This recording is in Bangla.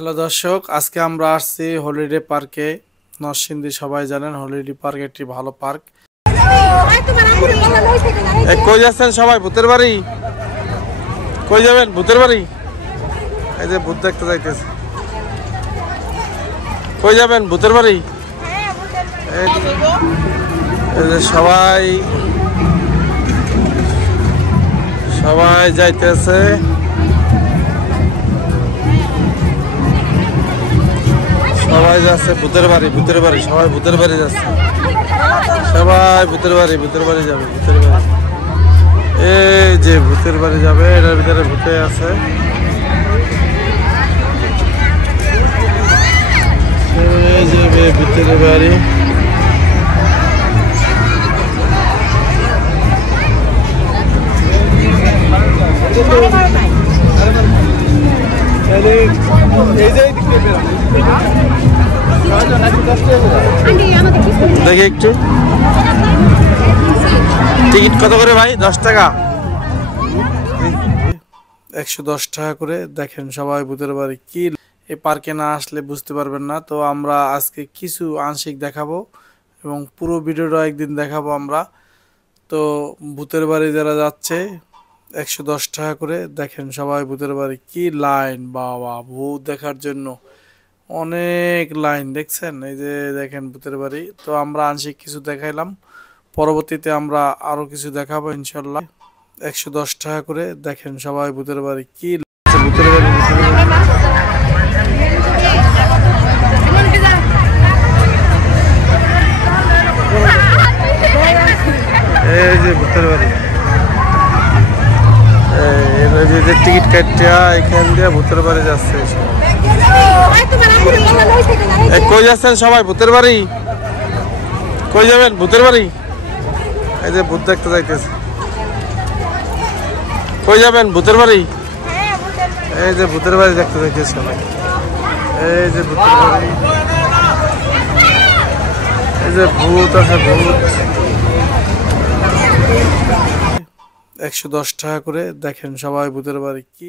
হ্যালো দর্শক, আজকে আমরা আসছি হলিডে পার্কে। নরসিংদী সবাই জানেন হলিডে পার্ক একটি ভালো পার্ক। কই যাচ্ছেন সবাই? ভূতের বাড়ি। কই যাবেন? ভূতের বাড়ি। এই যে ভূত দেখতে যাইতেছে। কই যাবেন? ভূতের বাড়ি। এই যে সবাই সবাই যাইতেছে। সবাই যাচ্ছে ভূতের বাড়ি, ভূতের বাড়ি। সবাই ভূতের বাড়ি যাচ্ছে, সবাই ভূতের বাড়ি, ভূতের বাড়ি যাবে, ভূতের বাড়ি। এই যে ভূতের বাড়ি যাবে, এটার ভিতরে ভূতে আছে। এই যে ভূতের বাড়ি। দেখি একটু টিকিট কত করে ভাই? 10 টাকা। 110 টাকা করে। দেখেন সবাই ভূতের বাড়ি। কি এই পার্কে না আসলে বুঝতে পারবেন না। তো আমরা আজকে কিছু আংশিক দেখাবো এবং পুরো ভিডিওটা একদিন দেখাবো আমরা। তো ভূতের বাড়ি যারা যাচ্ছে 110 টাকা করে। দেখেন সবাই ভূতের বাড়ি। কি লাইন বাবা, ভূত দেখার জন্য অনেক লাইন, দেখছেন? এই যে দেখেন ভূতের বাড়ি। তো আমরা আংশিক কিছু দেখাইলাম, পরবর্তীতে আমরা আরো কিছু দেখাবো ইনশাল্লাহ। 110 টাকা করে। দেখেন সবাই ভূতের বাড়ি। কি ভূতের বাড়ি, এই যে ভূতের বাড়ি। যে টিকিট কাটিয়া এখান দিয়ে ভূতের বাড়ি যাচ্ছে। কই যাচ্ছেন সবাই? ভূতের বাড়ি। কই যাবেন? ভূতের বাড়ি। এই যে ভূত দেখতে যাইতেছে। কই যাবেন? ভূতের বাড়ি। এই যে ভূতের বাড়ি দেখতে যাইতেছে সবাই। এই যে ভূতের বাড়ি। এই যে ভূত আছে, ভূত। 110 টাকা করে। দেখেন সবাই ভূতের বাড়ি। কি